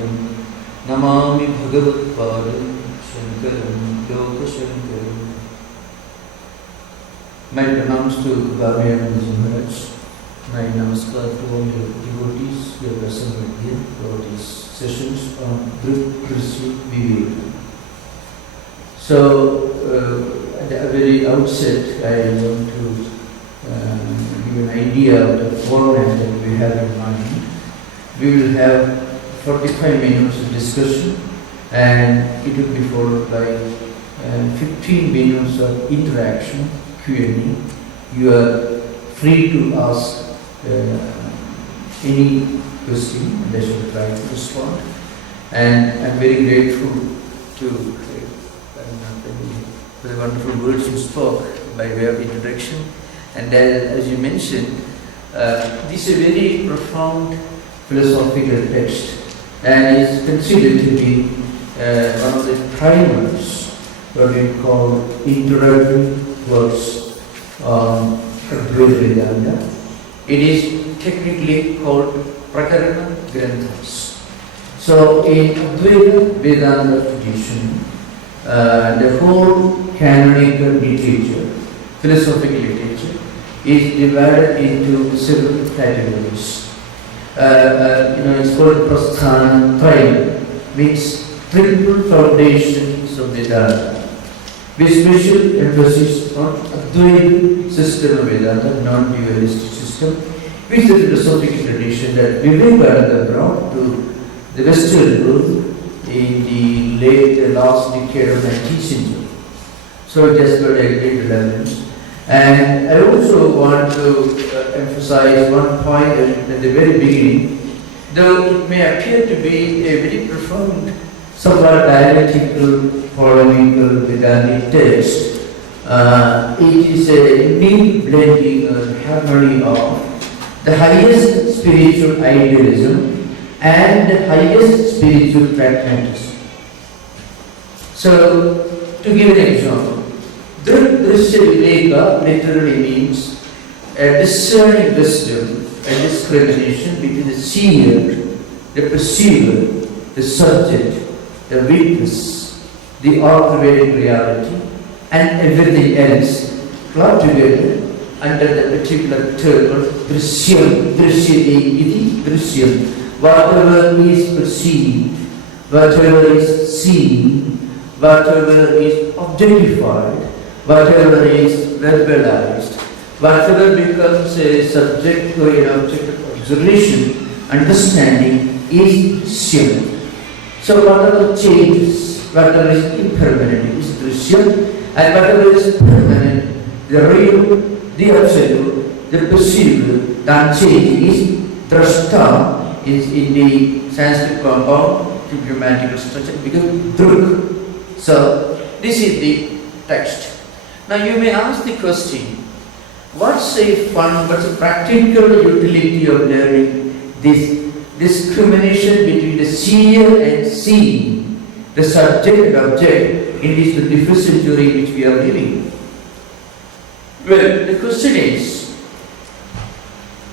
Shankaram Namami Bhagavatpadam Shankaram Lokashankaram. My pranams to Tattwamayananda Maharaj. My namaskar to all your devotees who are present here for these sessions on Drg Drsya Viveka. So, at the very outset, I want to give an idea of the format that we have in mind. We will have 45 minutes of discussion, and it will be followed by 15 minutes of interaction, Q&A. You are free to ask any question, and I shall try to respond. And I am very grateful to for the wonderful words you spoke by way of introduction. And as you mentioned, this is a very profound philosophical text, and is considered to be one of the primers, what we call introductory works on Advaita Vedanta. It is technically called Prakarana Grantha. So in Advaita Vedanta tradition, the whole canonical literature, philosophical literature, is divided into several categories. It's called Sadhana Chatushtaya, means triple foundations of Vedanta, with special emphasis on Advaita system of Vedanta, non-dualistic system, which is the philosophical tradition that Vivekananda brought to the Western world in the last decade of 19th century. So it has got a great relevance. And I also want to emphasize one point at the very beginning. Though it may appear to be a very profound, somewhat dialectical, polemical, Vedantic text, it is a unique blending or harmony of the highest spiritual idealism and the highest spiritual pragmatism. So, to give an example, Drg Drsya Viveka literally means a discerning wisdom, a discrimination between the seer, the perceiver, the subject, the witness, the observing reality, and everything else clubbed together under the particular term of Drsya, Drsya Drsya. Whatever is perceived, whatever is seen, whatever is objectified, whatever is verbalized, whatever becomes a subject or an object of observation, understanding is Drsya. So whatever changes, whatever is impermanent is Drsya, and whatever is permanent, the real, the absolute, the perceivable, the unchanging is Drashta. Is in the Sanskrit compound to grammatical structure becomes Drg. So this is the text. Now you may ask the question, what's the practical utility of learning this discrimination between the seer and seen, the subject and object in this 21st century in which we are living? Well, the question is,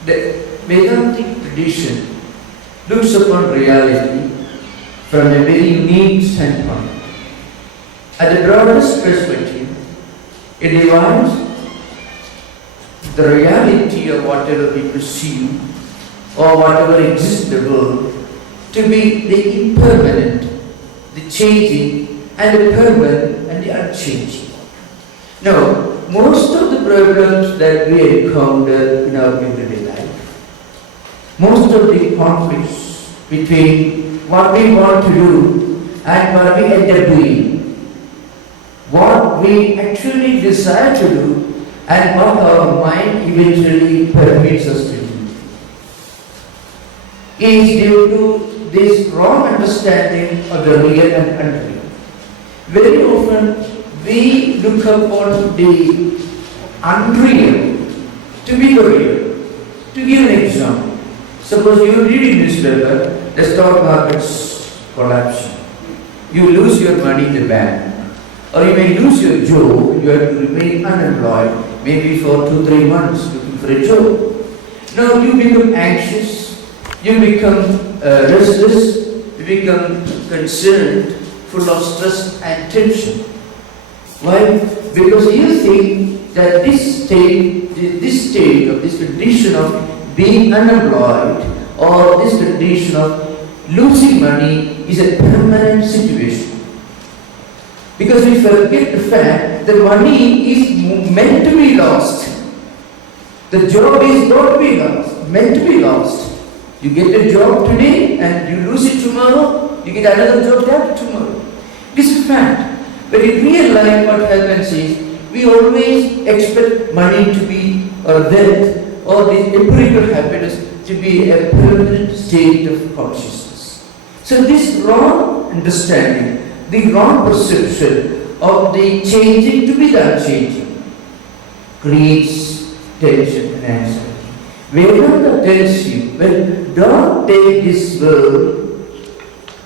the Vedantic tradition looks upon reality from a very unique standpoint. At the broadest perspective, it divides the reality of whatever we perceive or whatever exists in the world to be the impermanent, the changing, and the permanent and the unchanging. Now, most of the problems that we encounter in our everyday life, most of the conflicts between what we want to do and what we end up doing, what we actually desire to do and what our mind eventually permits us to do, is due to this wrong understanding of the real and unreal. Very often we look upon the unreal to be the real. To give an example, suppose you read in newspaper, the stock market's collapsing. You lose your money in the bank. Or you may lose your job, you have to remain unemployed, maybe for 2-3 months looking for a job. Now you become anxious, you become restless, become concerned, full of stress and tension. Why? Because you think that this state of this condition of being unemployed or this condition of losing money is a permanent situation. Because we forget the fact that money is meant to be lost. The job is not to be lost, meant to be lost. You get a job today and you lose it tomorrow, you get another job after tomorrow. This is a fact. But in real life what happens is, we always expect money to be, or wealth, or this empirical happiness to be a permanent state of consciousness. So this wrong understanding, the wrong perception of the changing to be the unchanging creates tension and anxiety. Vedanta tells you, well, don't take this world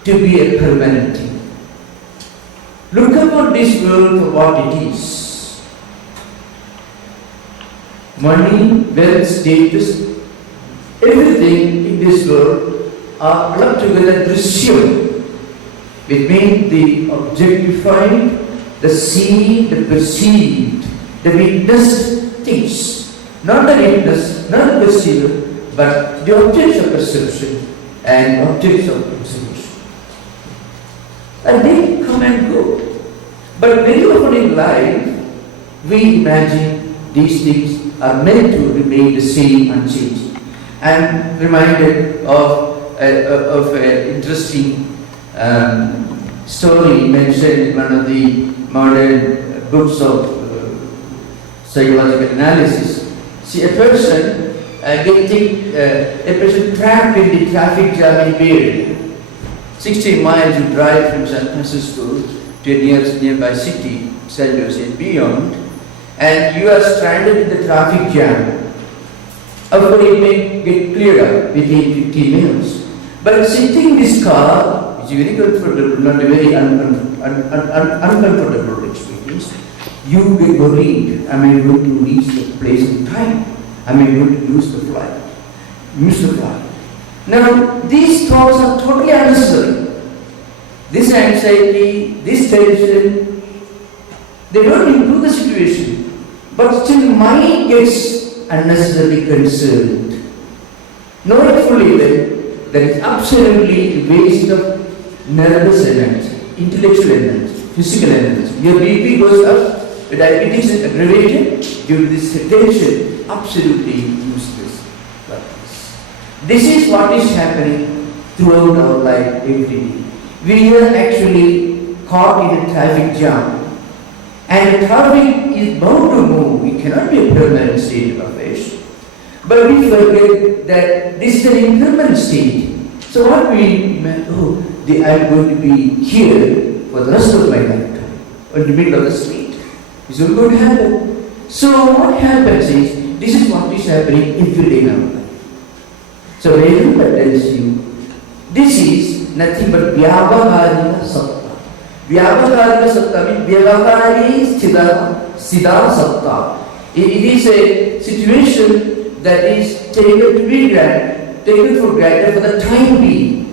to be a permanent thing. Look upon this world for what it is. Money, wealth, status, everything in this world are clubbed together Drsya, which means the objectified, the seen, the perceived, the witnessed things. Not the witness, not the perceiver, but the objects of perception and objects of observation. And they come and go. But very often in life, we imagine these things are meant to remain the same, unchanging. I am reminded of an interesting story mentioned in one of the modern books of psychological analysis. See, a person trapped in the traffic jam in Bay Area. 16 miles you drive from San Francisco to a nearby city, San Jose and beyond, and you are stranded in the traffic jam. Of course, it may get cleared up within 15 minutes. But sitting in this car, which is very comfortable, not a very uncomfortable experience, you get worried, am I going to reach the place in time? Am I going to lose the flight? Miss the flight. Now, these thoughts are totally unnecessary. This anxiety, this tension, they don't improve the situation. But still mind gets unnecessarily concerned. Knowing fully well, that is absolutely a waste of nervous energy, intellectual energy, physical energy. Your BP goes up, the diabetes is aggravated due to this tension, absolutely useless. This is what is happening throughout our life every day. We are actually caught in a traffic jam. And traffic is bound to move. It cannot be a permanent state of affairs. But we forget that this is an impermanent state. So what we meant, I'm going to be here for the rest of my lifetime, in the middle of the street. This will going to happen. So what happens is, this is what is happening every day in our life. So Vedanta tells you, this is nothing but vyavaharika satta. Vyavaharika satta means vyavahari siddha satta. It is a situation that is taken to be granted, taken for granted for the time being.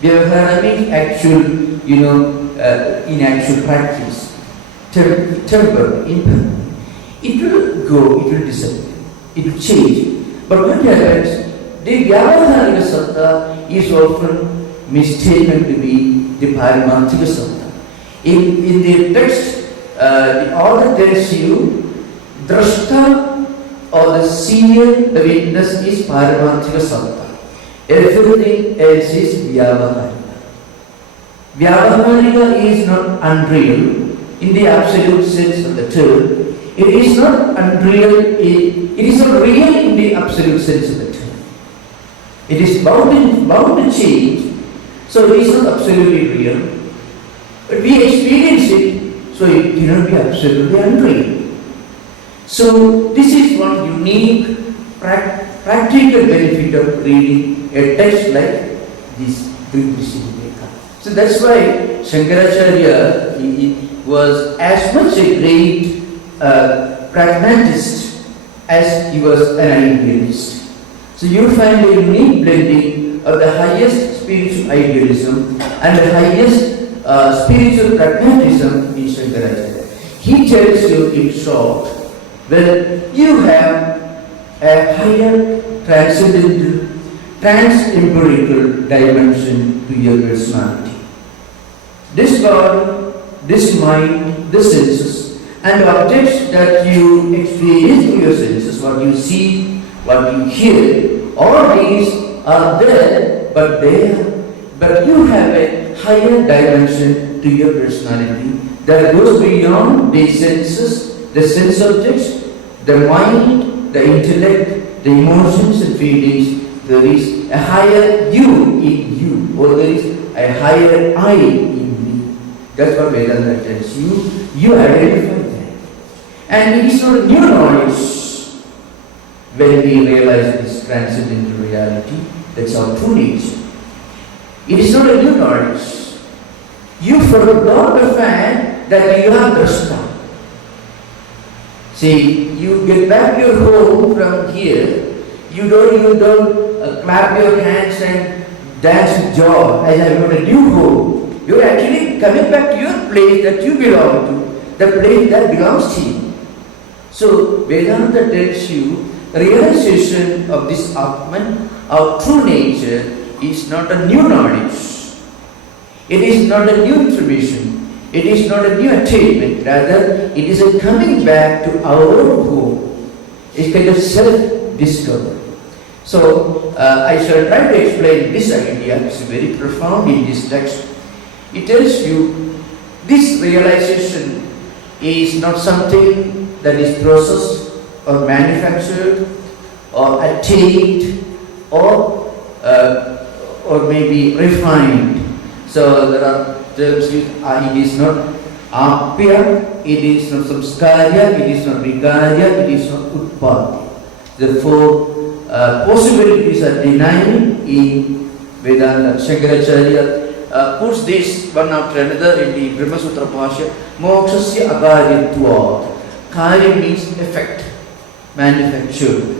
Vyavahara means actual, in actual practice. Temporary, impermanent. It will go, it will disappear, it will change. But what happens? The vyavaharika satta is often mistaken to be the paramarthika satta. In the text, the author tells you, drashta or the seer, the witness is paramarthika satta. Everything else is vyavaharika. Vyavaharika is not unreal in the absolute sense of the term. It is not unreal, it is not real in the absolute sense of the term. It is bound to change, so it is not absolutely real. But we experience it, so it cannot be absolutely unreal. So this is one unique practical benefit of reading a text like this Drg Drsya Viveka. So that's why Shankaracharya he was as much a great pragmatist as he was an idealist. So you find a unique blending of the highest spiritual idealism and the highest spiritual pragmatism is Shankaracharya. He tells you in short, well, you have a higher transcendental, trans-empirical dimension to your personality. This body, this mind, the senses, and objects that you experience through your senses, what you see, what you hear, all these are there, but you have a higher dimension to your personality that goes beyond the senses, the sense objects, the mind, the intellect, the emotions and feelings. There is a higher you in you, or there is a higher I in me. That's what Vedanta tells you. You identify that. And it is not a new knowledge when we realize this transcendental reality. That's our true nature. It is not a new knowledge. You forgot the fact that you are Drashta. See, you get back your home from here, you don't clap your hands and dance with joy as I got a new home. You're actually coming back to your place that you belong to, the place that belongs to you. So, Vedanta tells you, realization of this Atman, our true nature, is not a new knowledge. It is not a new information. It is not a new attainment. Rather, it is a coming back to our own home. It's kind of self-discovery. So, I shall try to explain this idea. It's very profound in this text. It tells you this realization is not something that is processed or manufactured or attained or maybe refined. So there are terms used, it is not apya, it is not samskara, it is not vikarya, it is not utpatti. The four possibilities are denied in Vedanta. Shankaracharya puts this one after another in the Brahma Sutra Bhashya. Mokshasya akaryatvat. Karya means effect, manufactured.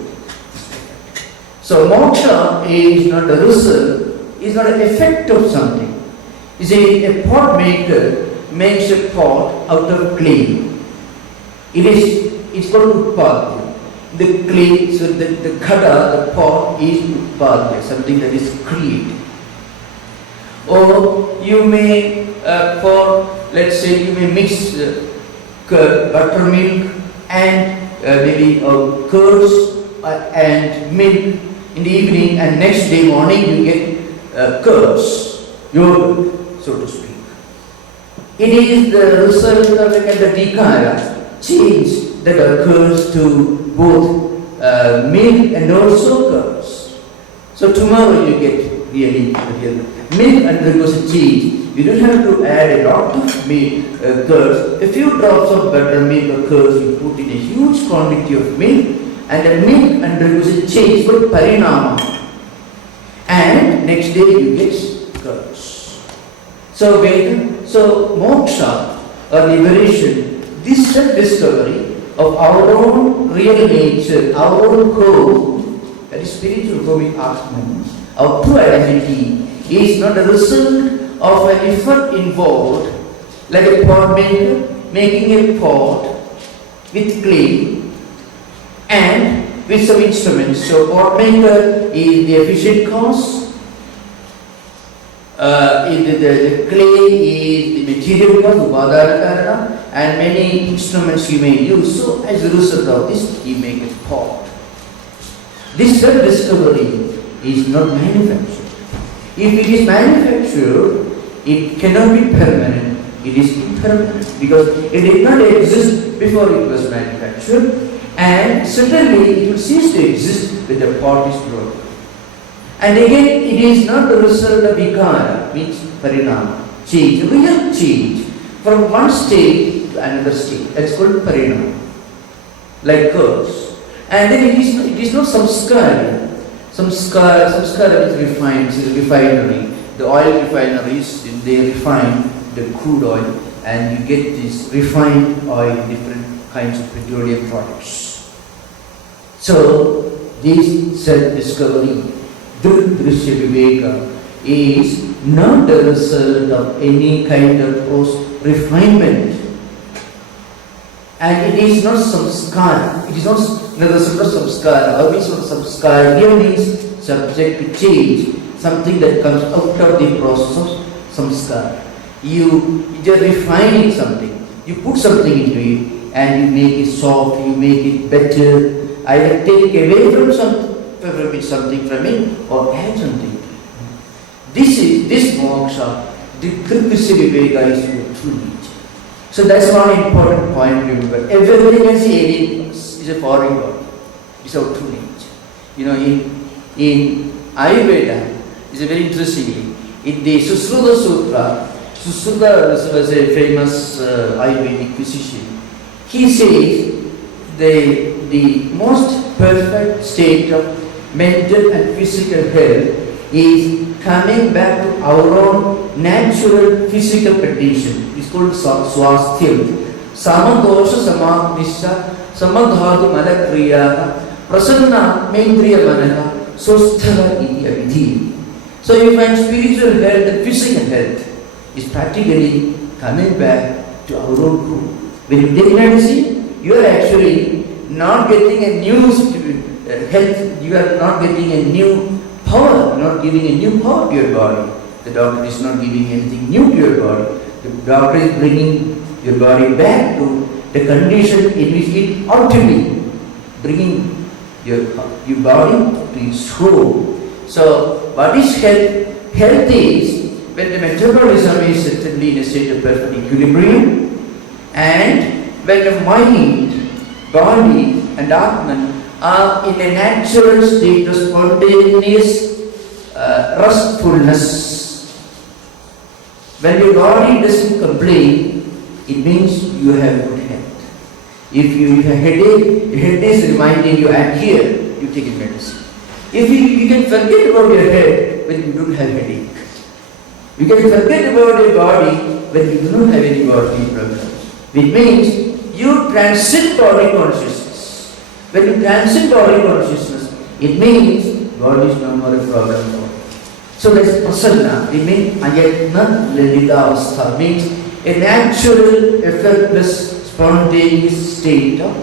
So moksha is not the result, is not an effect of something. You see, a pot maker makes a pot out of clay. It's called utpatti. The clay, so the kada, the pot is utpatti, something that is created. Or you may, let's say, you may mix buttermilk and maybe curds and milk in the evening, and next day morning you get curds, yogurt, so to speak. It is the result of a kind of vikara, change that occurs to both milk and also curds. So tomorrow you get really milk undergoes a change. You don't have to add a lot of milk, curds. A few drops of buttermilk or curds you put in a huge quantity of milk, and the milk undergoes a change called parinama. And next day you get curds. So moksha or liberation, this self-discovery of our own real nature, our own home, that is spiritual home in Atman, our true identity, is not a result of an effort involved, like a pot maker making a pot with clay and with some instruments. So pot maker is the efficient cause, the clay is the material cause, upadana, and many instruments you may use. So as a result of this, you make a pot. This self-discovery is not manufactured. If it is manufactured, it cannot be permanent. It is impermanent because it did not exist before it was manufactured, and certainly it will cease to exist when the pot is broken. And again, it is not the result of vikara, means parinama, change, real change from one state to another state. That's called parinama, like curves. And then it is not samskara. Samskara is refined, it's a refinery. The oil refineries, they refine the crude oil, and you get this refined oil, different kinds of petroleum products. So, this self-discovery, Drg Drsya Viveka, is not the result of any kind of refinement. And it is not samskara. It is not the result of samskara. How is samskara? Here means subject to change. Something that comes out of the process of samskara. You just refining something. You put something into it and you make it soft, you make it better. Either take away from something from it or add something. This moksha, the Drg Drsya Viveka is your true nature. So that's one important point to remember. Everything else is a foreign body. It's our true nature. You know, in Ayurveda, it's a very interestingly, in the Susruta Sutra, Susruta was a famous Ayurvedic physician. He says the most perfect state of mental and physical health is coming back to our own natural physical condition. It's called swasthyam. Samadosha samadhisya samadhatu malakriya prasanna mendriya manaka sosthala iti avidhi. So you find spiritual health and physical health is practically coming back to our own root. When you take medicine, you are actually not getting a new health, you are not getting a new power, not giving a new power to your body. The doctor is not giving anything new to your body. The doctor is bringing your body back to the condition in which it ought to be, bringing your body to its home. So, what is health? Health is when the metabolism is certainly in a state of perfect equilibrium, and when the mind, body, and Atman are in a natural state of spontaneous restfulness. When your body doesn't complain, it means you have good health. If you have a headache, your head is reminding you, I'm here, you take a medicine. If you can forget about your head when you don't have headache. You can forget about your body when you do not have any bodily problems. Which means you transcend body consciousness. When you transcend body consciousness, it means body is no more a problem. So that's prasanna. It means ayatna lalita avastha. Means a natural, effortless, spontaneous state of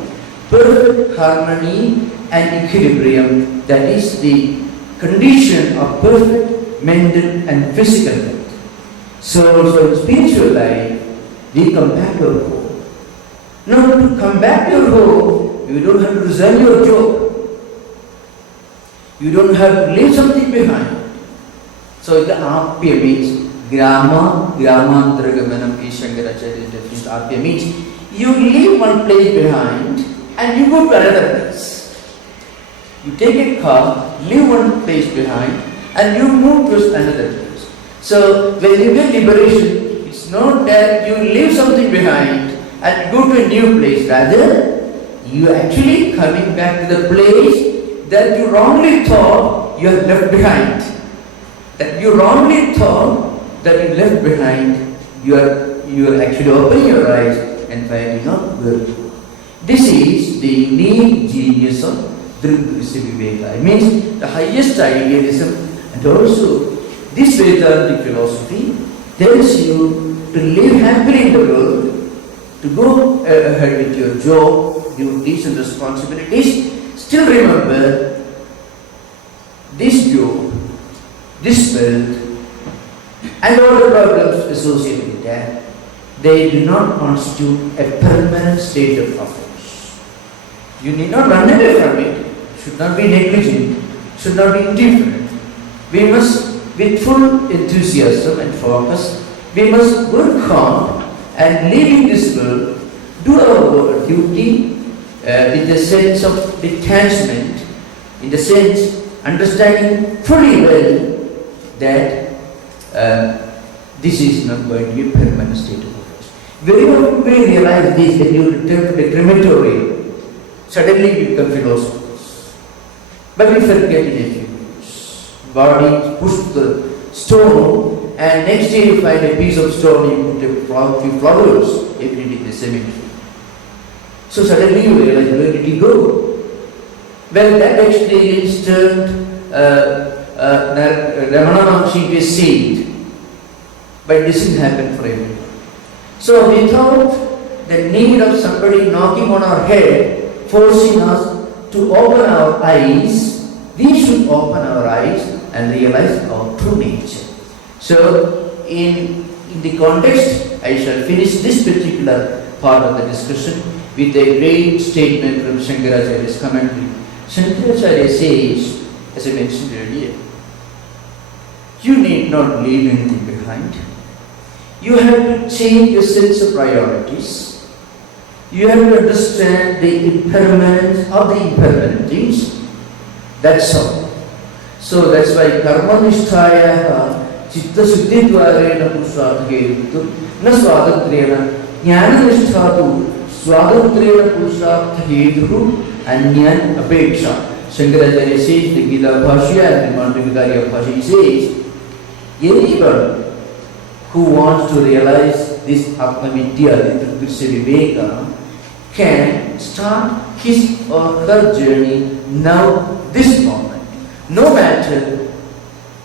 perfect harmony and equilibrium. That is the condition of perfect mental and physical health. So in spiritual life, we come back to our home. Now to come back to your home, you don't have to resign your job. You don't have to leave something behind. So the apya means gramantaragamanam is Shankaracharya's definition. Apya means you leave one place behind and you go to another place. You take a car, leave one place behind and you move to another place. So when you get liberation, it's not that you leave something behind and go to a new place. Rather, you are actually coming back to the place that you wrongly thought you have left behind. That you wrongly thought that you left behind, you are actually opening your eyes and finding out where to go. This is the unique genius of Drg Drsya Viveka. It means the highest idealism, and also this Vedantic philosophy tells you to live happily in the world, to go ahead with your job, duties and responsibilities. Still remember, this job, this wealth, and all the problems associated with that, they do not constitute a permanent state of affairs. You need not run away from it, should not be negligent, should not be indifferent. We must, with full enthusiasm and focus, we must work hard and live in this world, do our duty with a sense of detachment, in the sense understanding fully well that this is not going to be a permanent state of affairs. Very often we realize this when you return to the crematorium. Suddenly you become philosophers. But we forget in a few minutes. Body push the stone and next day you find a piece of stone, you put a few flowers every day in the cemetery. So suddenly you realize, where did he go? Well, that experience turned Ramana Maharshi was saved. But it doesn't happen for everyone. So without the need of somebody knocking on our head, forcing us to open our eyes, we should open our eyes and realize our true nature. So in the context, I shall finish this particular part of the discussion with a great statement from Shankaracharya's commentary. Shankaracharya says, as I mentioned earlier, you need not leave anything behind. You have to change your sense of priorities. You have to understand the impermanence of the impermanent things. That's all. So that's why karma-nishtaya chitta suddhi dvarena purushartha hetu na swadatrena jnana nishtatu swadatrena purushartha hetu anyan apeksha. Shankaracharya says, the Gita Bhashya and the Mandavakarya Bhashya says, anyone who wants to realize this Atma Vidya, the Drg Drsya Viveka, can start his or her journey now, this moment. No matter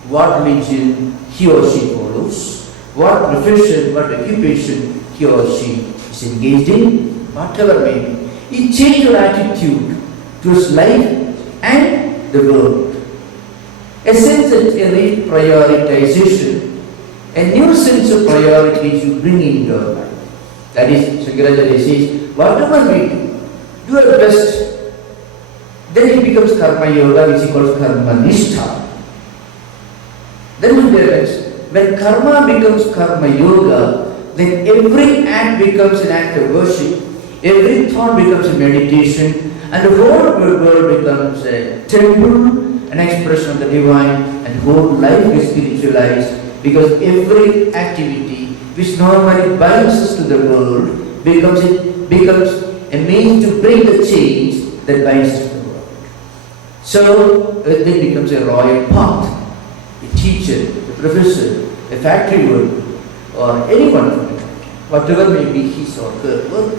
what religion he or she follows, what profession, what occupation he or she is engaged in, whatever may be, it changes your attitude towards life and the world. A sense of reprioritization, a new sense of priorities you bring into your life. That is, Shankaracharya says, whatever we do our best, then it becomes karma yoga, which he calls karma nishtha. Then what happens? When karma becomes karma yoga, then every act becomes an act of worship, every thought becomes a meditation, and the whole world becomes a temple, an expression of the divine, and whole life is spiritualized, because every activity which normally binds us to the world becomes a means to bring the change that binds us to the world. So it then becomes a royal path. A teacher, a professor, a factory worker, or anyone from the country, whatever may be his or her work,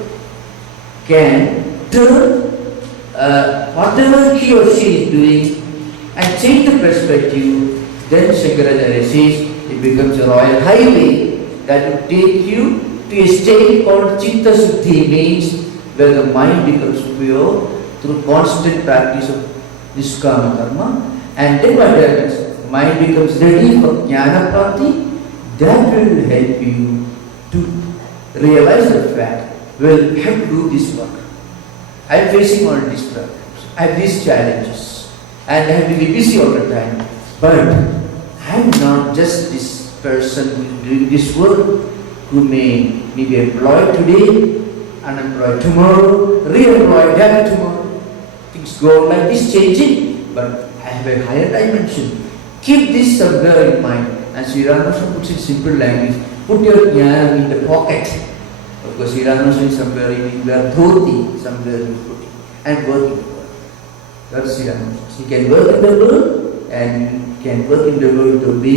can turn whatever he or she is doing and change the perspective. Then Shankaracharya says it becomes a royal highway that will take you to a state called Chitta Suddhi, means where the mind becomes pure through constant practice of Niskama Karma. And then what happens? Mind becomes ready for Jnana Prapti. That will help you to realize the fact, well, I have to do this work. I am facing all these problems. I have these challenges. And I have to be busy all the time. But I am not just this person who is doing this work, who may be employed today, unemployed tomorrow, re-employed again tomorrow. Things go like this, changing, but I have a higher dimension. Keep this somewhere in mind. And Sri Ramakrishna puts it in simple language, put your jnana in the pocket. Of course, Sri Ramakrishna is somewhere in vrtti, somewhere you put it, and work in the world. That's Sri Ramakrishna. You can work in the world, and you can work in the world to be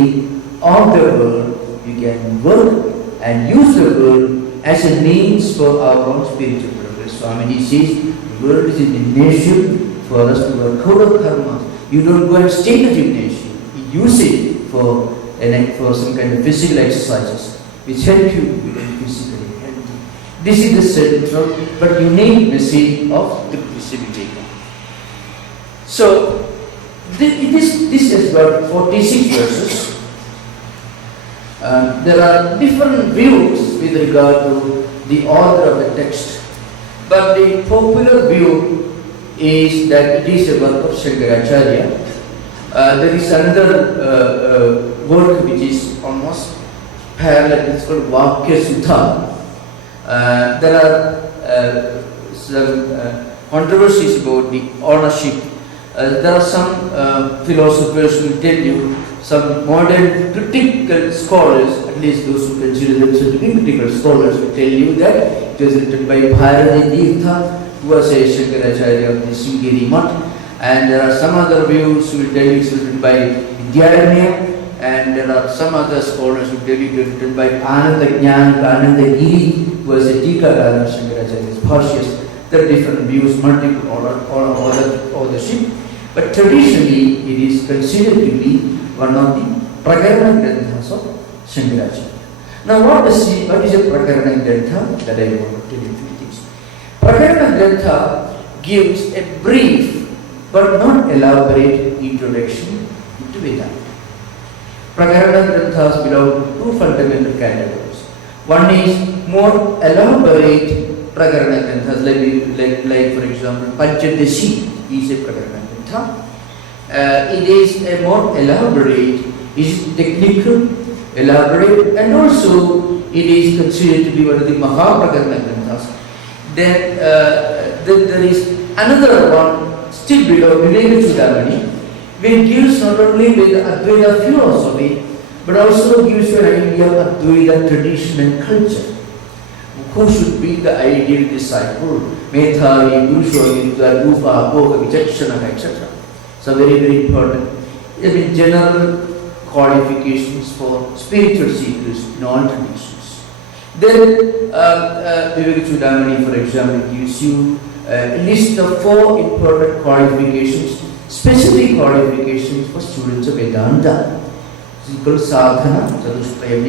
of the world. You can work and use the world as a means for our own spiritual progress. Swami says the world is a gymnasium for us to work out of karma. You don't go and stay in the gymnasium. You use it for some kind of physical exercises which help you become physically healthy. This is the central but unique message of the Drsya Viveka. So this is about 46 verses. There are different views with regard to the order of the text, but the popular view is that it is a work of Shankaracharya. There is another work which is almost parallel, it's called Vakya Sudha. There are some controversies about the ownership. There are some philosophers who will tell you, some modern critical scholars, at least those who consider themselves to be critical scholars, will tell you that it was written by vrtti, who was a Shankaracharya of the Sringeri Mutt. And there are some other views who will tell you it's written by Vidyaranya, and there are some other scholars who tell you it was written by Ananda Giri, who was a Tikakara of Shankaracharya's Bhashyas. There are different views, multiple authorship. But traditionally it is considered to be one of the Prakarana Granthas of Shankaracharya. Now what is a Prakarana Grantha? That I want to tell you a few things. Prakarana Grantha gives a brief but not elaborate introduction into Vedanta. Prakarana Granthas belong to two fundamental categories. One is more elaborate Prakarana Granthas, like for example, Panchadashi is a Prakarana Grantha. It is a more elaborate, is technical, elaborate, and also it is considered to be one of the Mahaprakarana Granthas. Then there is another one still below Viveka Chudamani, which gives not only with Advaita philosophy, but also gives you an idea of Advaita tradition and culture. Who should be the ideal disciple? Methavi, Gurushoyinta, Upa, Bhoga, Vichakshana, etc. So very, very important. I mean, general qualifications for spiritual seekers in all traditions. Then Viveka Chudamani, for example, gives you a list of 4 important qualifications, specific qualifications for students of Vedanta. This is called Sadhana Chatushtaya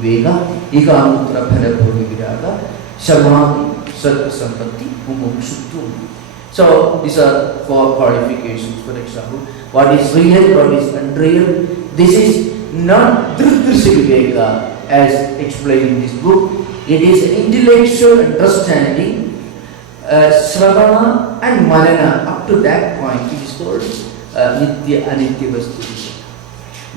Viveka, Ikamutra Bhara Samadhi, Sampatti, Mumukshutvam. So these are 4 qualifications. For example, what is real, what is unreal. This is not Drg Drsya Viveka as explained in this book. It is intellectual understanding, Sravana and Manana. Up to that point it is called Nitya Anitya Vastu.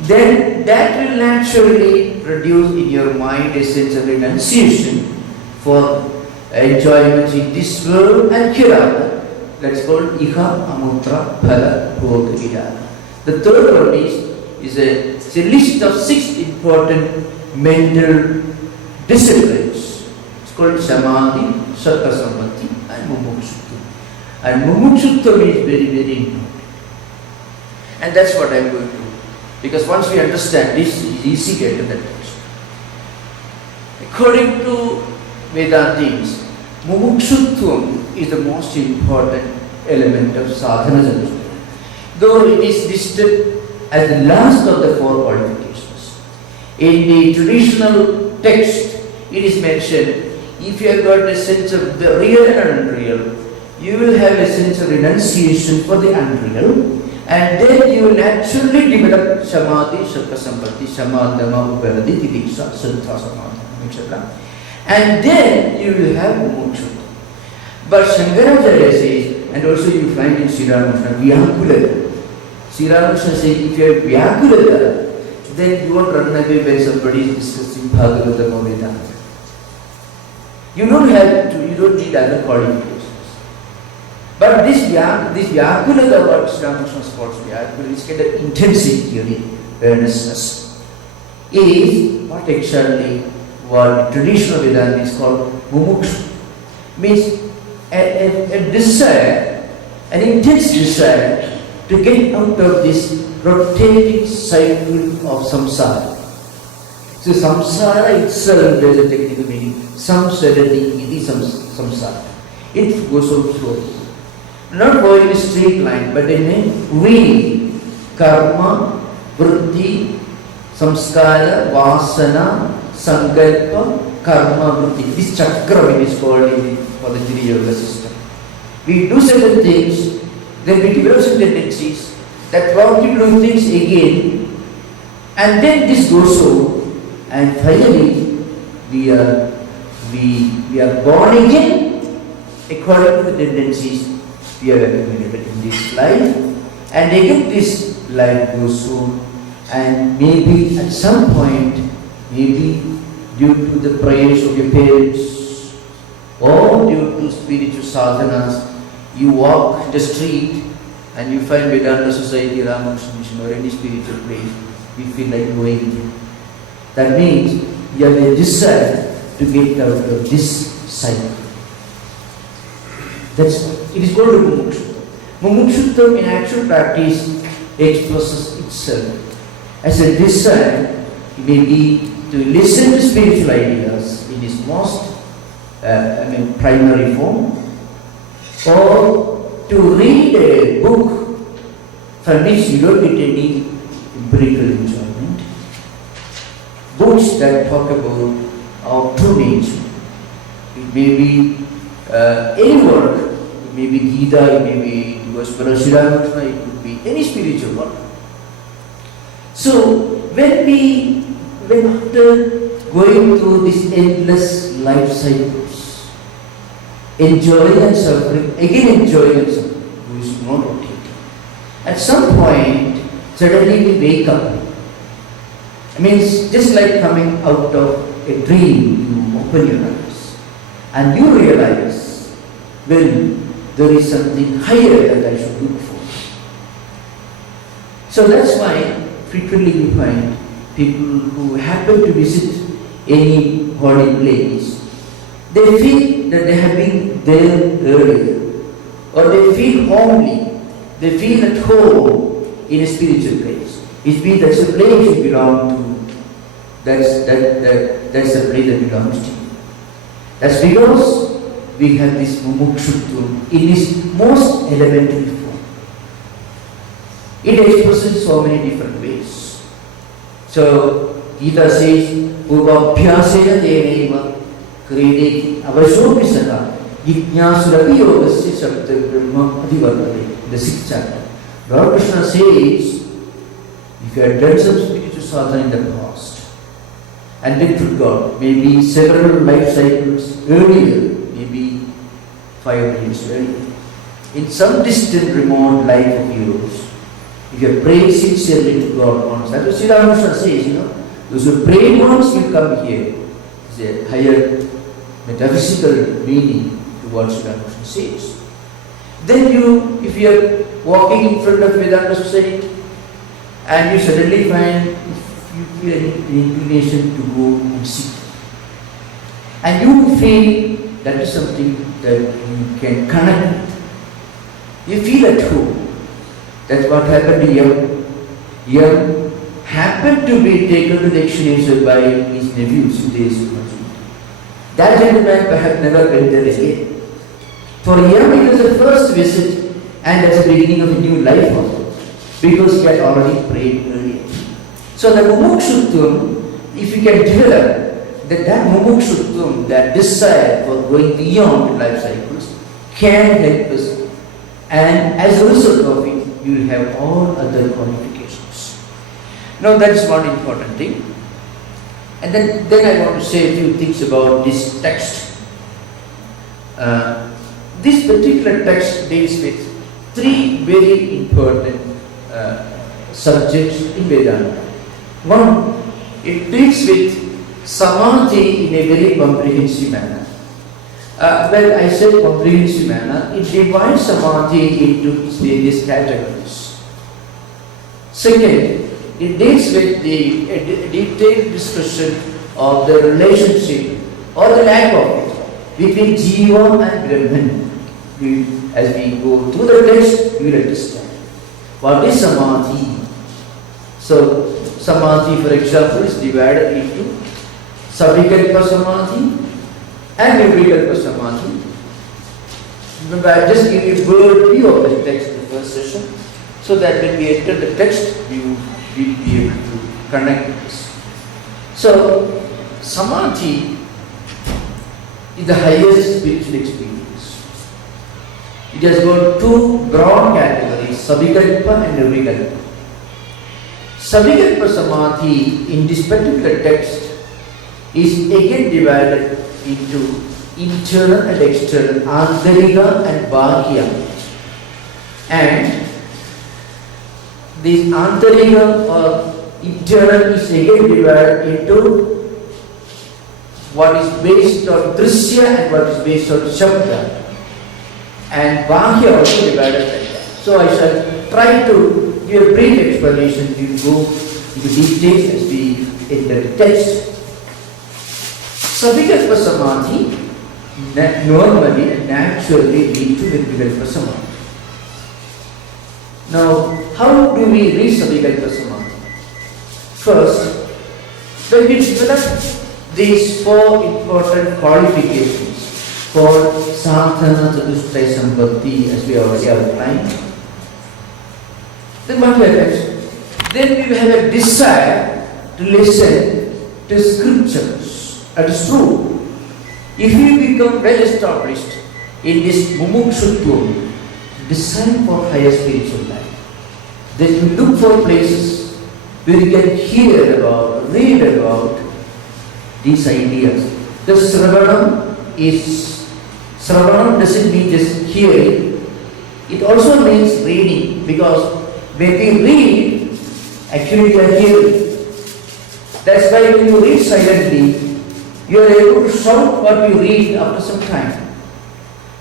Then that will naturally produce in your mind a sense of renunciation for enjoyments in this world and hereafter. That's called Iha Amutra Phala Bhoga Vidana. The third one is a list of 6 important mental disciplines. It's called Samadhi, Sampatti, and Mumukshutvam. And Mumukshutvam is very, very important. And that's what I'm going to do. Because once we understand this, it is easy to get to that text. According to Vedantis, Mumukshutvam is the most important element of Sadhana Chatushtaya. Though it is listed as the last of the 4 qualifications. In the traditional text, it is mentioned, if you have got a sense of the real and unreal, you will have a sense of renunciation for the unreal, and then you will naturally develop Samadhi, Shakka Sampatti, Samadhama, Uparadi, Tidiksha, Sattha Samadhana, etc. And then you will have Mukshutvam. But Shankaracharya says, and also you find in Sri Ramakrishna, Vyakulata. Sri Ramakrishna says, if you have Vyakulata, then you won't run away when somebody is discussing Bhagavatam or Vedanta. You don't have to, you don't need other qualifications. But this Vyakulata, what Sri Ramakrishna calls Vyakulata, is kind of intensity, earnestness, is what actually what traditional Vedanta is called Mumuksha. Means a desire, an intense desire to get out of this rotating cycle of samsara. So samsara itself, there is a technical meaning. Samsarati iti samsara. It goes on slowly. Not going in a straight line, but in a wheel. Karma, vrtti, samskara, vasana, samkalpa, karma, vrtti. This chakra is called in Patanjali Yoga system. We do certain things, then we develop certain tendencies, that prompt you to do things again, and then this goes on, and finally we are born again according to the tendencies we have accumulated in this life, and again this life goes on, and maybe at some point, maybe due to the prayers of your parents, or due to spiritual sadhanas, you walk the street and you find Vedanta Society, Ramakrishna Mission, or any spiritual place, you feel like going. That means you have a desire to get out of this cycle. That's why it is called Mumukshutvam. Mumukshutvam in actual practice expresses itself as a desire, maybe to listen to spiritual ideas in its most primary form, or to read a book from which you don't get any empirical enjoyment. Books that talk about our true nature. It may be any work, it may be Gita, it may be Gospel of Sriramakshana, it could be any spiritual work. So when after going through these endless life cycles, enjoying and suffering, again enjoying and suffering, who is not rotating. At some point, suddenly we wake up. I mean, it's just like coming out of a dream, you open your eyes and you realize, well, there is something higher that I should look for. So that's why frequently you find people who happen to visit any holy place, they feel that they have been there earlier, or they feel homely, they feel at home in a spiritual place. It means that's a place you belong to, that's the place that belongs to you. That's because we have this mumukshutvam in its most elementary form. It expresses so many different ways. So Gita says, Purvabhyasena deneva kredeti avashopi sada jijñāsurapi yogasya sabda brahma adhivartate. The 6th chapter. Lord Krishna says, if you had done some spiritual sadhana in the past and met with God, maybe several life cycles earlier, maybe 5 years earlier, in some distant remote life of yours, if you have prayed sincerely to God once, that's what Sri Ramakrishna says, those who pray once will come here. It's a higher metaphysical meaning to what Sri Ramakrishna says. Then if you are walking in front of Vedanta Society and you suddenly find you feel an inclination to go and sit, and you feel that is something that you can connect with. You feel at home. That's what happened to Yam. Yam happened to be taken to the execution by his nephew, Sudheshu. That gentleman perhaps never went there again. For Yam, it was the first visit, and that's the beginning of a new life also, because he had already prayed earlier. So the mumukshutvam, if you can develop that mumukshutvam, that desire for going beyond life cycles, can help us, and as a result of it, you will have all other qualifications. Now that's one important thing. And then I want to say a few things about this text. This particular text deals with 3 very important subjects in Vedanta. One, it deals with samadhi in a very comprehensive manner. When I say comprehensive manner, it divides samadhi into various categories. Second, it deals with the detailed discussion of the relationship or the lack of it between Jiva and Brahman. As we go through the text, we will understand what is samadhi. So, samadhi, for example, is divided into savikalpa samadhi and nirvikalpa samadhi. Remember, I just give you a broad view of the text in the first session, so that when we enter the text, we will be able to connect this. So, samadhi is the highest spiritual experience. It has got 2 broad categories, savikalpa and nirvikalpa. Savikalpa samadhi in this particular text is again divided into internal and external, antarika and bahya. And this antarika or internal is again divided into what is based on Drsya and what is based on Shabda. And bahya also divided like that. So I shall try to give a brief explanation. We will go into details as we enter the text. Savikalpa samadhi normally and naturally lead to nirvikalpa samadhi. Now, how do we reach savikalpa samadhi? First, when we develop these 4 important qualifications called Sadhana Chatushtaya as we already outlined, then what happens? Then we have a desire to listen to scriptures. That is true. If you become well established in this mumukshutvam, desire for higher spiritual life, then you look for places where you can hear about, read about these ideas. The Sravanam doesn't mean just hearing, it also means reading, because when we read, actually we are hearing. That's why when you read silently, you are able to shout what you read after some time.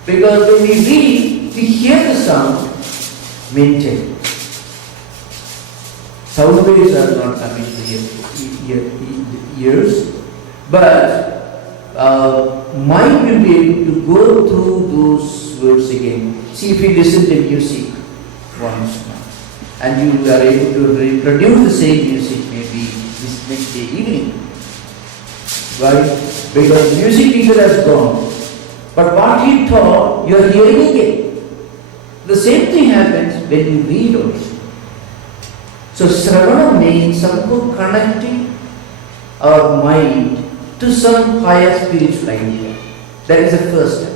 Because when we read, we hear the sound, maintain. Sound waves are not coming to the ears, but mind will be able to go through those words again. See, if you listen to music once now, and you are able to reproduce the same music maybe this next day evening. Why? Because music teacher has gone. But what he taught, you are hearing again. The same thing happens when you read also. So Sravana means somehow connecting our mind to some higher spiritual idea. That is the first step.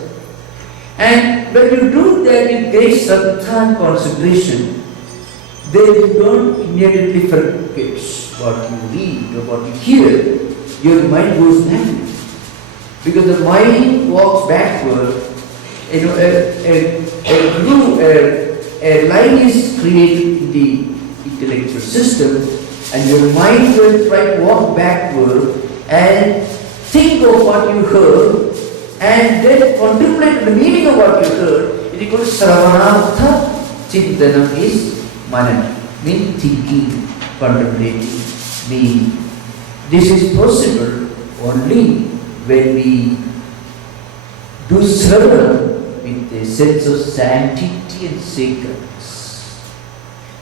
And when you do that with great saddha and concentration, then you don't immediately forget what you read or what you hear. Your mind goes backward. Because the mind walks backward. A line is created in the intellectual system, and your mind will try to walk backward and think of what you heard and then contemplate the meaning of what you heard. It is called Sravanartha Chintanam is Manana, means thinking, contemplating, meaning. This is possible only when we do Sravana with a sense of sanctity and sacredness.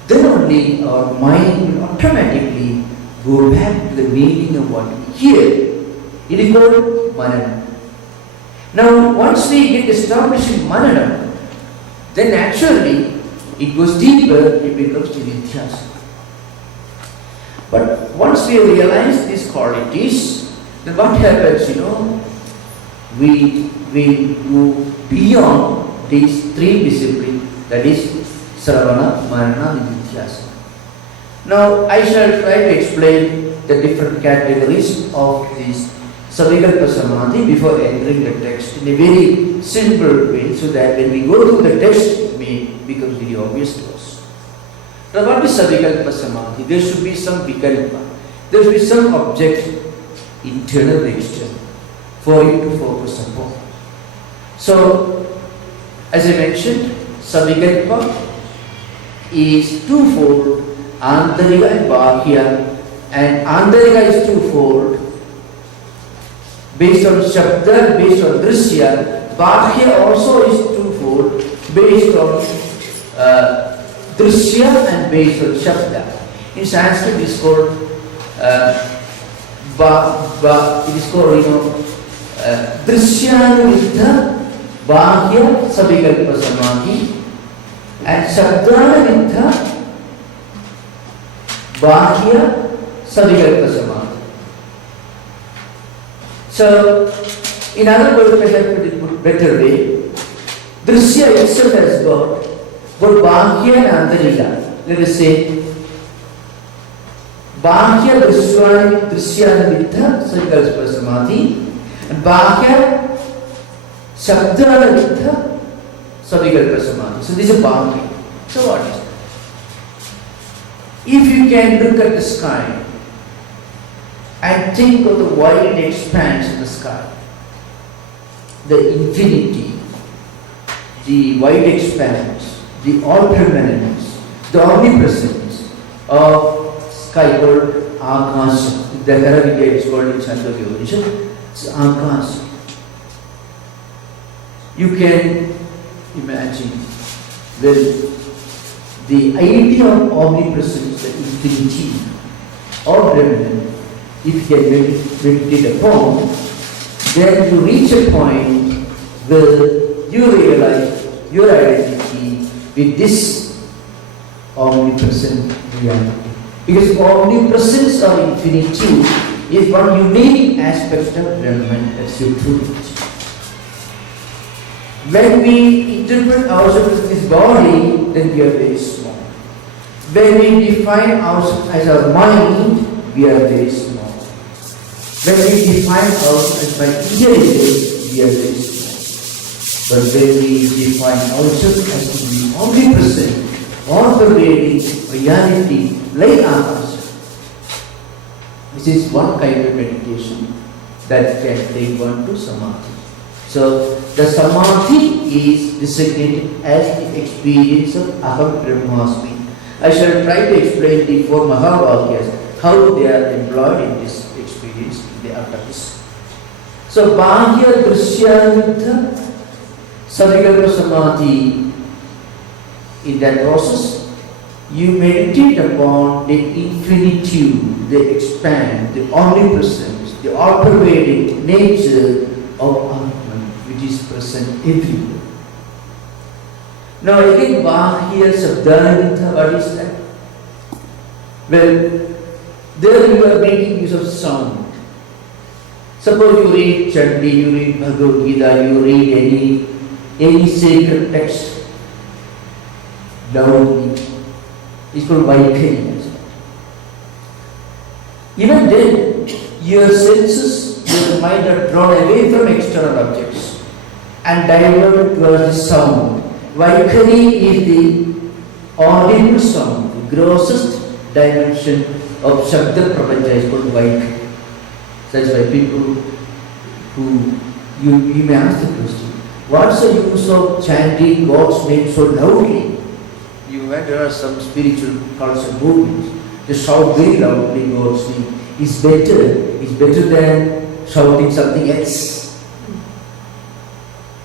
Then only our mind will automatically go back to the meaning of what we hear. It is called Manana. Now, once we get established in Manana, then naturally it goes deeper, it becomes Nidhyasana. But once we realize these qualities, then what happens, we go beyond these three disciplines, that is Sravana, Manana, and Nidhyasana. Now, I shall try to explain the different categories of this Savikalpa Samadhi before entering the text in a very simple way, so that when we go through the text, it may become very obvious to us. Now, what is Savikalpa Samadhi? There should be some vikalpa. There should be some object, internal and external, for you to focus upon. So, as I mentioned, Savikalpa is twofold, Antarika and Bahya. And Antarika is twofold, based on Shabda, based on Drsya. Bahya also is twofold, based on Drsya and based on Shabda. In Sanskrit it is called Drishyanuviddha Bahya Savikalpa Samadhi and Shabdanuviddha Bahya Savikalpa Samadhi. So, in other words, I have put it better way, Drsya itself has got both Bahya and Antarika. Let us say, Bahya Drishyanuviddha Savikalpa Samadhi and Bahya Shabdanuviddha Savikalpa Samadhi. So, this is Bahya. So, what is that? If you can look at the sky and think of the wide expanse of the sky, the infinity, the wide expanse, the all-permanence, the omnipresence of sky called Akasha. The Haravidya is called in Chandogya Upanishad, it's Akasha. You can imagine the idea of omnipresence, the infinity, or permanence, if you can meditate upon, then you reach a point where you realize your identity with this omnipresent reality. Because omnipresence or infinitude is one unique aspect of Brahman, that's your truth. When we interpret ourselves as this body, then we are very small. When we define ourselves as our mind, we are very small. When we define ourselves as by intelligence, we are very small. But when we define ourselves as to be omnipresent, all-pervading reality like us, this is one kind of meditation that can take one to samadhi. So the samadhi is designated as the experience of Aham Brahmasmi. I shall try to explain the four Mahavakyas, how they are employed in this experience in the Arthas. So Drg Drsya Viveka, Savikalpa Samadhi, in that process, you meditate upon the infinitude, the expand, the omnipresence, the all-pervading nature of Atman, which is present everywhere. Now again, Bahya Sabdhanita, what is that? Well, there you are making use of sound. Suppose you read Chandi, you read Bhagavad Gita, you read any sacred text loudly. It's called Vaikari. Even then, your senses, your mind are drawn away from external objects and diverted towards the sound. Vaikari is the audible sound, the grossest dimension of Shabda Prapancha is called Vaikari. That's why people who, you may ask the question, what's the use of chanting God's name so loudly? There are some spiritual cults and movements. They shout very loudly God's name. It's better than shouting something else.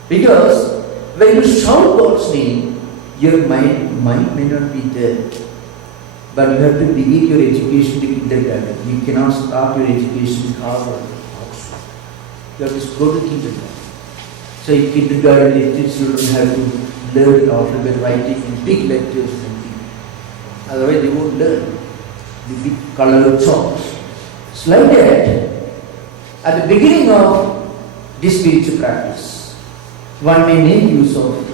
Because when you shout God's name, your mind may not be there. But you have to begin your education in kindergarten. You cannot start your education in Harvard. You have to go to kindergarten. So in kindergarten, little children have to learn alphabet writing in big letters and things. Otherwise they won't learn the big colored chalks. It's like that. At the beginning of this spiritual practice, one may make use of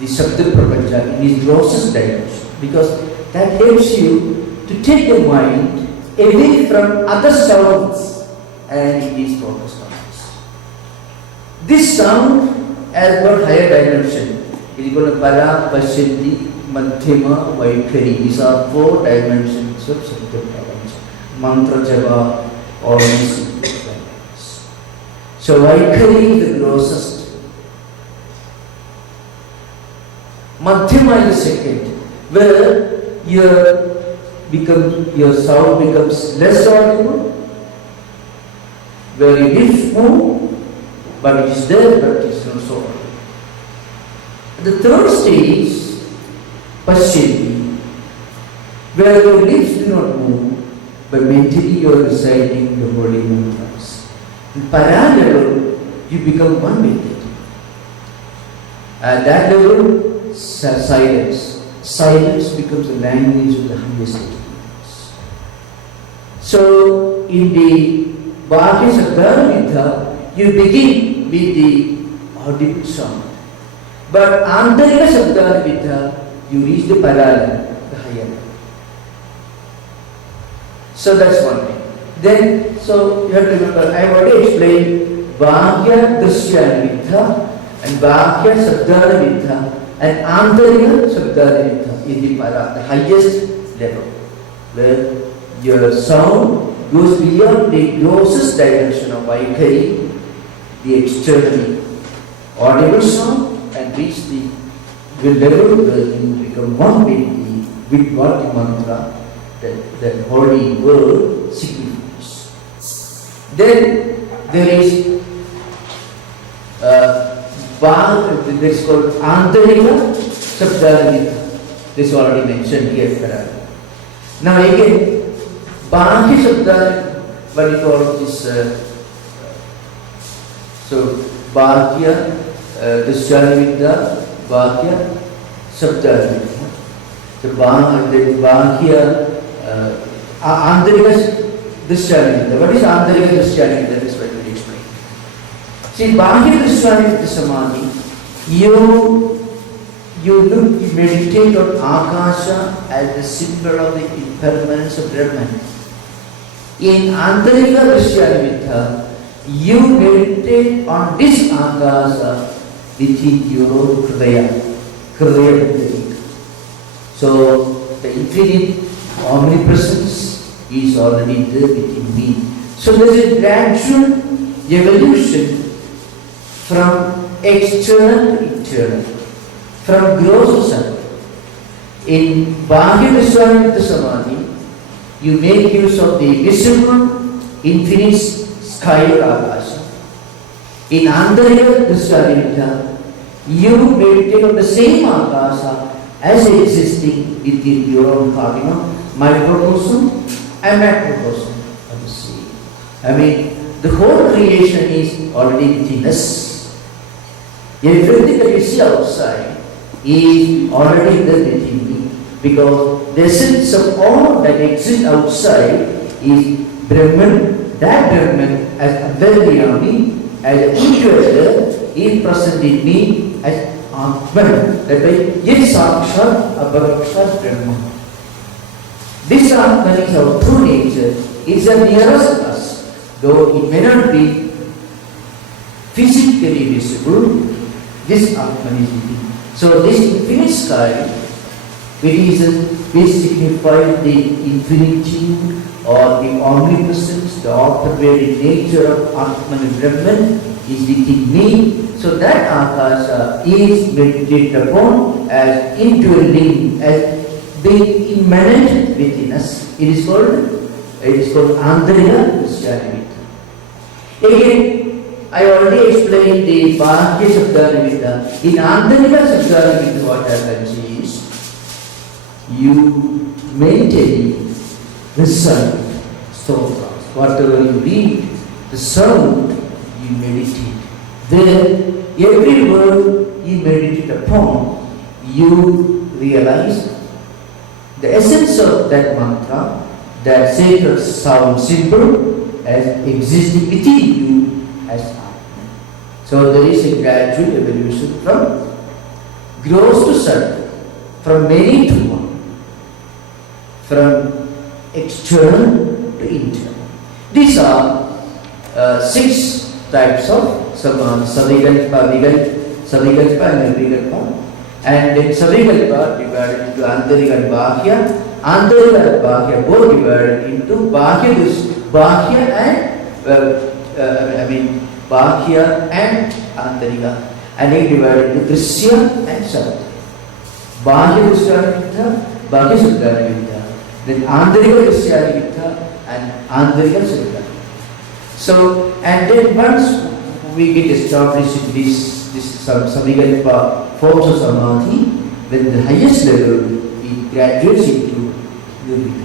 the Sabda Prapancha in its grossest dimension, because that helps you to take the mind away from other sounds and it is focused on this. This sound has got higher dimension. It is called Para, Pasyanti, Madhyama, Vaikari. These are four dimensions of Sabda Prapancha. Mantra Java, all these dimensions. So Vaikari is the grossest. Madhyama is the second, where your sound becomes less audible, where your lips move, but it is there, but it is not so audible. The third stage is Pasyanti, where your lips do not move, but mentally you are reciting the holy mantras. In Para level, you become one with it. At that level, silence. Silence becomes the language of the highest experience. So, in the Bhakti Sabdhanita, you begin with the audible sound. But Antarika Sabdhanita, you reach the Parala, the higher level. So that's one thing. Then, so you have to remember, I have already explained Drg Drsya Viveka and Drg Sabdhanita. And Antarika Sabdhanita is the Para, the highest level, where your sound goes beyond the grossest dimension of Vaikari, the externally audible sound, and reach the level where you become one with what the mantra, that holy word signifies. Then there is this is called Antarika Sabdhanita. This is already mentioned here. Now again, Bhakti Sabdhanita, what we call this, so Bhakya Drsya Viveka, Bhakya Sabdhanita. The Bahya Antarika Drsya Viveka. What is Antarika Drsya Viveka? That is what we will explain. See, Bahya Drsya Viveka Samadhi, you meditate on Akasha as the symbol of the impermanence of Brahman. In Antarika Drsya Viveka, you meditate on this Akasha within your Hridaya. So the infinite omnipresence is already there within me. So there is a gradual evolution from external to internal, from gross to subtle. In Bahya Drsya Viveka Samadhi, you make use of the visible infinite sky or Akasha. In Antarika Drsya Viveka, you meditate on the same Akasha as existing within your own karma, microcosm and macrocosm of the sea. I mean, the whole creation is already within us. Everything that you see outside is already there within me, because the essence of all that exists outside is Brahman. That Brahman as Advaita as an individual is present in me as Atman. That way, yes, Sakshat, Abharakshat, Brahman. This Atman is our true nature. It's the nearest us, though it may not be physically visible. This Atman is within. So this infinite sky, which signifies the infinitude or the omnipresence, the all-pervading nature of Atman and Brahman, is within me. So that Akasha is meditated upon as indwelling, as being immanent within us. It is called Antarika Drsya Viveka. Again, I already explained the Bahya Sadhana Viveka. In Antarika Sadhana Viveka, what happens is you maintain the sound, stotras. Whatever you read, the sound you meditate. Then every word you meditate upon, you realize the essence of that mantra, that sacred sound symbol, as existing within you as Atman. So there is a gradual evolution from gross to subtle, from many to one, from external to internal. These are 6 types of samadhi: Savikalpa, Vikalpa and Vikalpa. And then Savikalpa divided into Antarika and Bahya. Antarika and Bahya both divided into Bahya and Antarika. And they divided into Drsya and Samadhi. Bahya Drsya Viveka, Bahya Sadhana Viveka. Then Antarika Drsya Viveka and Antarika Sadhana. So, and then once we get established in this Savikalpa forms of Samadhi, when the highest level it graduates into Nirvana.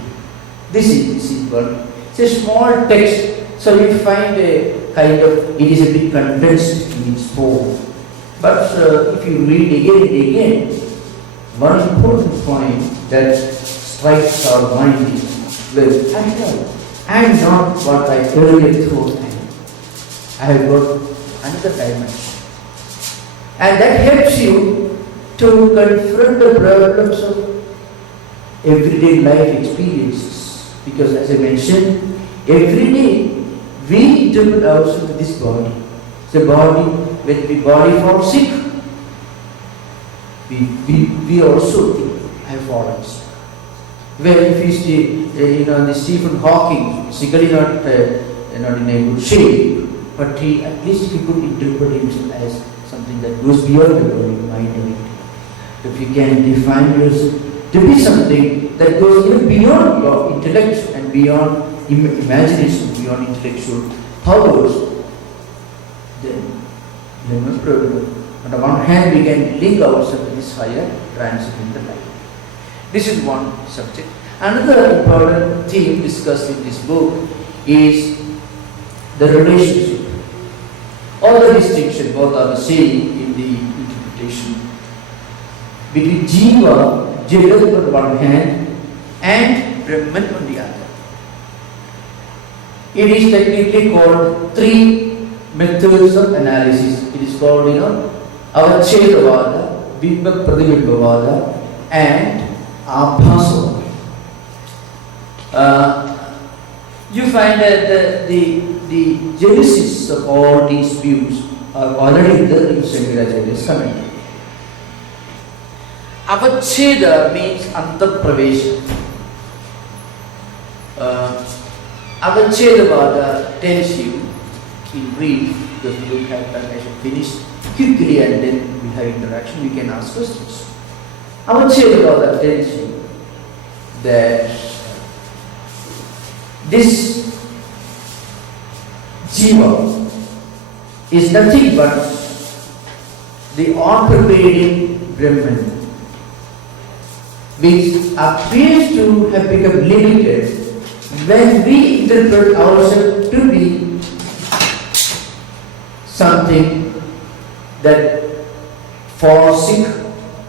This is simple. It's a small text, so you find a kind of, it is a bit condensed in its form. But if you read again and again, one important point that strikes our mind is, well, I am not what I earlier thought I am. I have got another dimension. And that helps you to confront the problems of everyday life experiences. Because as I mentioned, every day we interpret ourselves with this body. The body, when the body falls sick, we also think, I have fallen sick. Well, if you see, the Stephen Hawking, physically not in a good shape, but at least he could interpret himself as something that goes beyond the body, mind and intellect. If you can define yourself to be something that goes even beyond your intellect and beyond imagination, beyond intellectual powers, then you have no problem. On the one hand, we can link ourselves to this higher transcendental life. This is one subject. Another important theme discussed in this book is the relationship. All the distinctions, both are the same in the interpretation, between Jiva Jagat on one hand and Brahman on the other. It is technically called three methods of analysis. It is called, Avachedavada, Bimbak Pradibhimbavada and Abhasavada. You find that the genesis of all these views are already there in Shankaracharya's commentary. Avacheda means antapravesha. Avachedavada tells you in brief, because we don't have time, I should finish quickly and then we have interaction, we can ask questions. Avachedavada tells you that this Jiva is nothing but the all-pervading Brahman, which appears to have become limited when we interpret ourselves to be something that falls sick,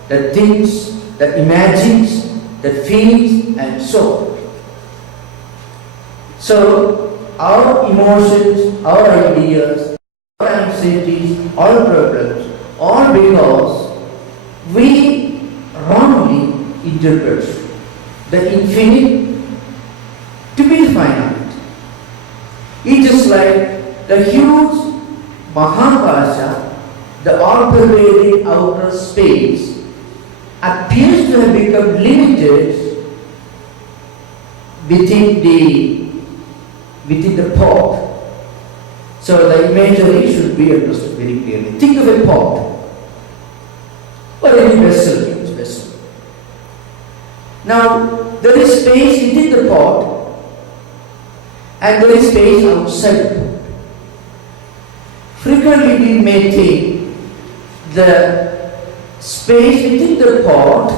that thinks, that imagines, that feels, and so on. So, our emotions, our ideas, our anxieties, our problems, all because we wrongly interpret the infinite to be finite. It is like the huge Mahakasha, the all-pervading outer space, appears to have become limited within the pot. So the imagery should be understood very clearly. Think of a pot or any vessel, huge vessel. Now there is space within the pot and there is space outside the pot. Frequently we may think the space within the pot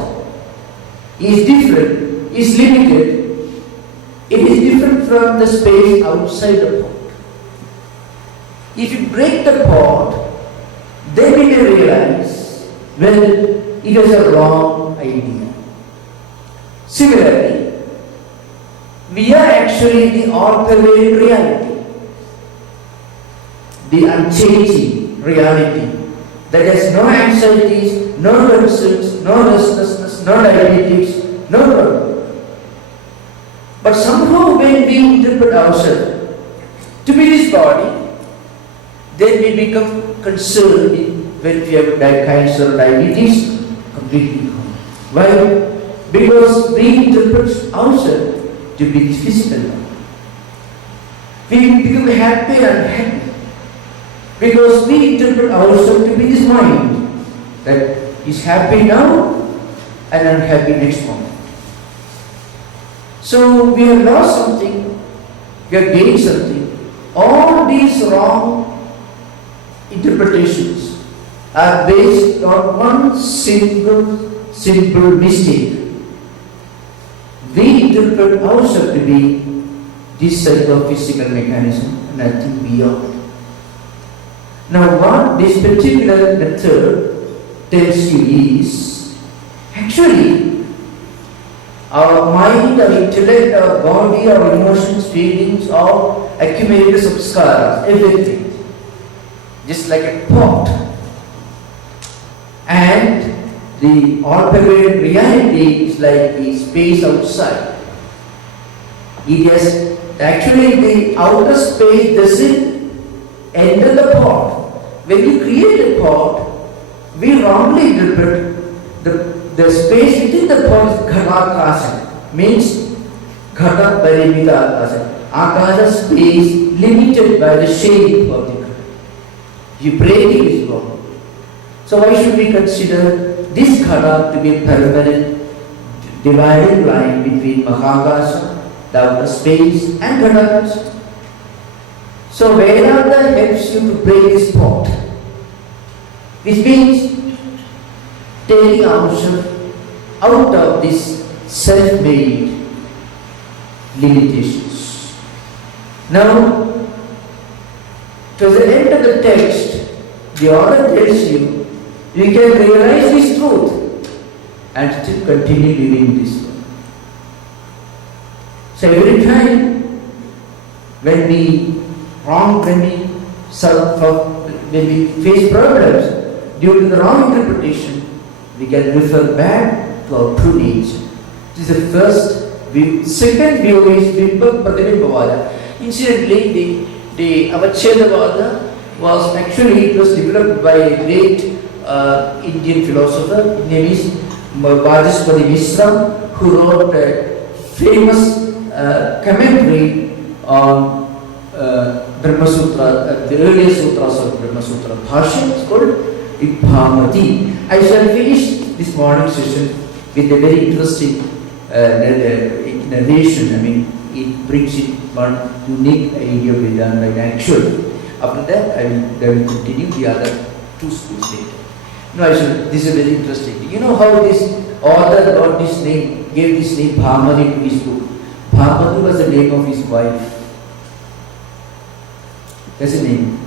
is different, is limited. It is different from the space outside the pot. If you break the pot, then we may realize, well, it is a wrong idea. Similarly, we are actually the all-pervading reality, the unchanging reality that has no anxieties, no concerns, no restlessness, no diabetes, no problem. But somehow when we interpret ourselves to be this body, then we become concerned when we have cancer or diabetes, completely gone. Why? Because we interpret ourselves to be this physical body. We become happy and unhappy because we interpret ourselves to be this mind that is happy now and unhappy next moment. So we have lost something, we have gained something. All these wrong interpretations are based on one simple mistake. We interpret ourselves to be this side of physical mechanism, nothing beyond. Now what this particular method tells you is, actually, our mind, our intellect, our body, our emotions, feelings, all accumulated samskaras, everything. Just like a pot. And the all-pervading reality is like the space outside. It has, actually the outer space doesn't enter the pot. When you create a pot, we wrongly interpret the space within the pot is ghadakasha, means ghata parimita akasha. Akasha space limited by the shape of the ghata. You break it is wrong. So why should we consider this ghata to be a permanent dividing line between Mahakasha, the outer space, and ghadakasha? So Vedanta helps you to break this pot, which means taking ourselves out of these self-made limitations. Now, to the end of the text, the author tells you, you can realize this truth and still continue living in this world. So every time when we face problems due to the wrong interpretation, we can refer back to our true nature. This is the first view. Second view is Vibha Pratibhimbhavada. Incidentally, the Avachedavada was actually, it was developed by a great Indian philosopher. His name is Vajaspati Mishra, who wrote a famous commentary on Brahma Sutra, the earlier sutras of Brahma Sutra. Bhashya is called Ibhamati. I shall finish this morning session with a very interesting narration. I mean, it brings in one unique idea of Vedanta in action. After that, I will continue the other two schools later. No, this is very interesting. You know how this author got this name, gave this name Bhamati to his book? Bhamati was the name of his wife. That's the name.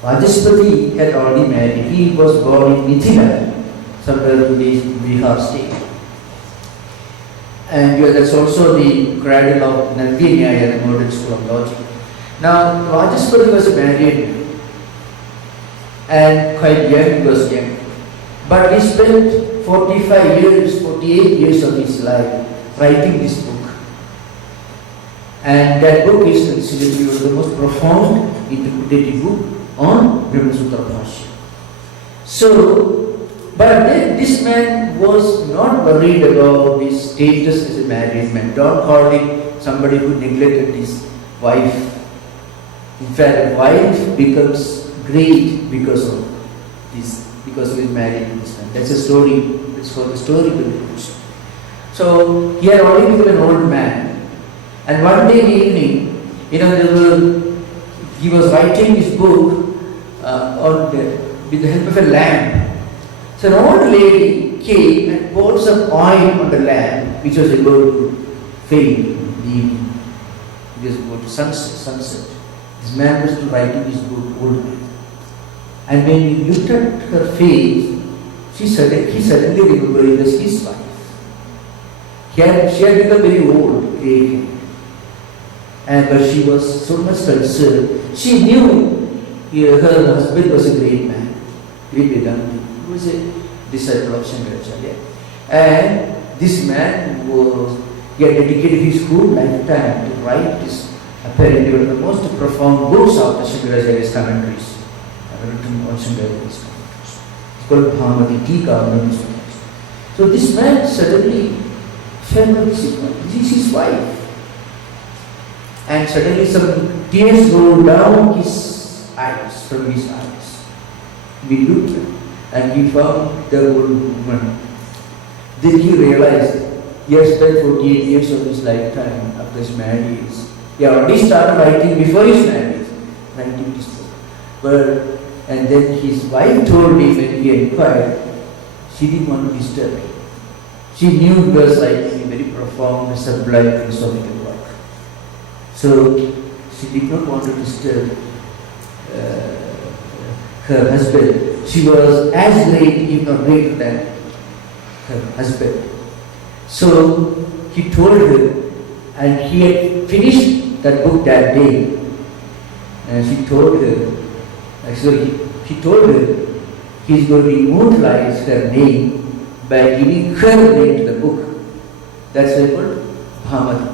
Vajaspati had already married. He was born in Mithila, somewhere in the Bihar state. And that's also the cradle of Nandini, the modern school of logic. Now, Vajaspati was married and quite young, he was young. But he spent 48 years of his life writing this book. And that book is considered to be the most profound interpretative book on Brahma Sutra Bhashya. So, but then this man was not worried about his status as a married man. Don't call him somebody who neglected his wife. In fact, a wife becomes great because of this, because he is married to this man. That's a story, it's for the story concludes. So, he had already become an old man. And one day in the evening, he was writing his book with the help of a lamp. So an old lady came and poured some oil on the lamp, which was about to fade in the evening. It was about to sunset. This man was writing his book, old man. And when he looked at her face, he suddenly remembered it was his wife. She had become very old, gray. But she was so much concerned. She knew her husband was a great man, great Vedanta. He was a disciple of Shankaracharya. And this man he had dedicated his whole lifetime to write this, apparently one of the most profound books after Shankaracharya's commentaries. Written on Shankaracharya's commentaries. It's called Bhamati Tika. So this man suddenly fell on his wife. This is his wife. And suddenly some tears rolled down his eyes, from his eyes. We looked and we found the old woman. Then he realized he had spent 48 years of his lifetime after his marriage. He already started writing before his marriage, writing this book. And then his wife told him when he inquired, she didn't want to disturb him. She knew he was writing a very profound, sublime philosophical work. So she did not want to disturb her husband. She was as great, if not greater than her husband. So he told her, and he had finished that book that day. And she told her, he told her he is going to immortalize her name by giving her name to the book. That's why called Bhamati.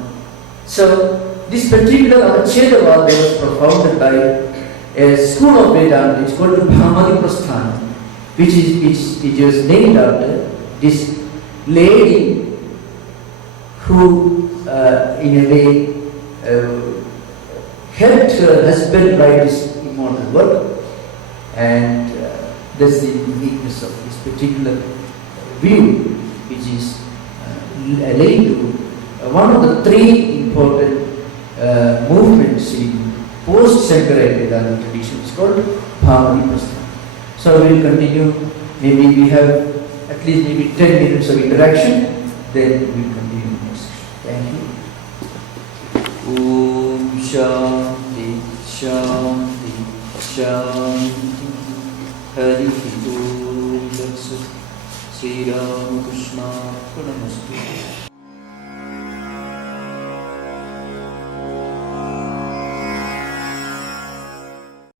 So this particular Avachedavada was propounded by a school of Vedanta. It's called the Bhamati Prasthana, which was named after this lady who, in a way, helped her husband write this immortal work. And that's the uniqueness of this particular view, which is linked to one of the three important movements in post-Shankaracharya Vedanta tradition. It's called Bhamati Prasthana. So we will continue. Maybe we have at least maybe 10 minutes of interaction. Then we will continue next. Thank you. Om Shanti Shanti Shanti Hari Om Tat Sat Sri Ramakrishna Purnamastu.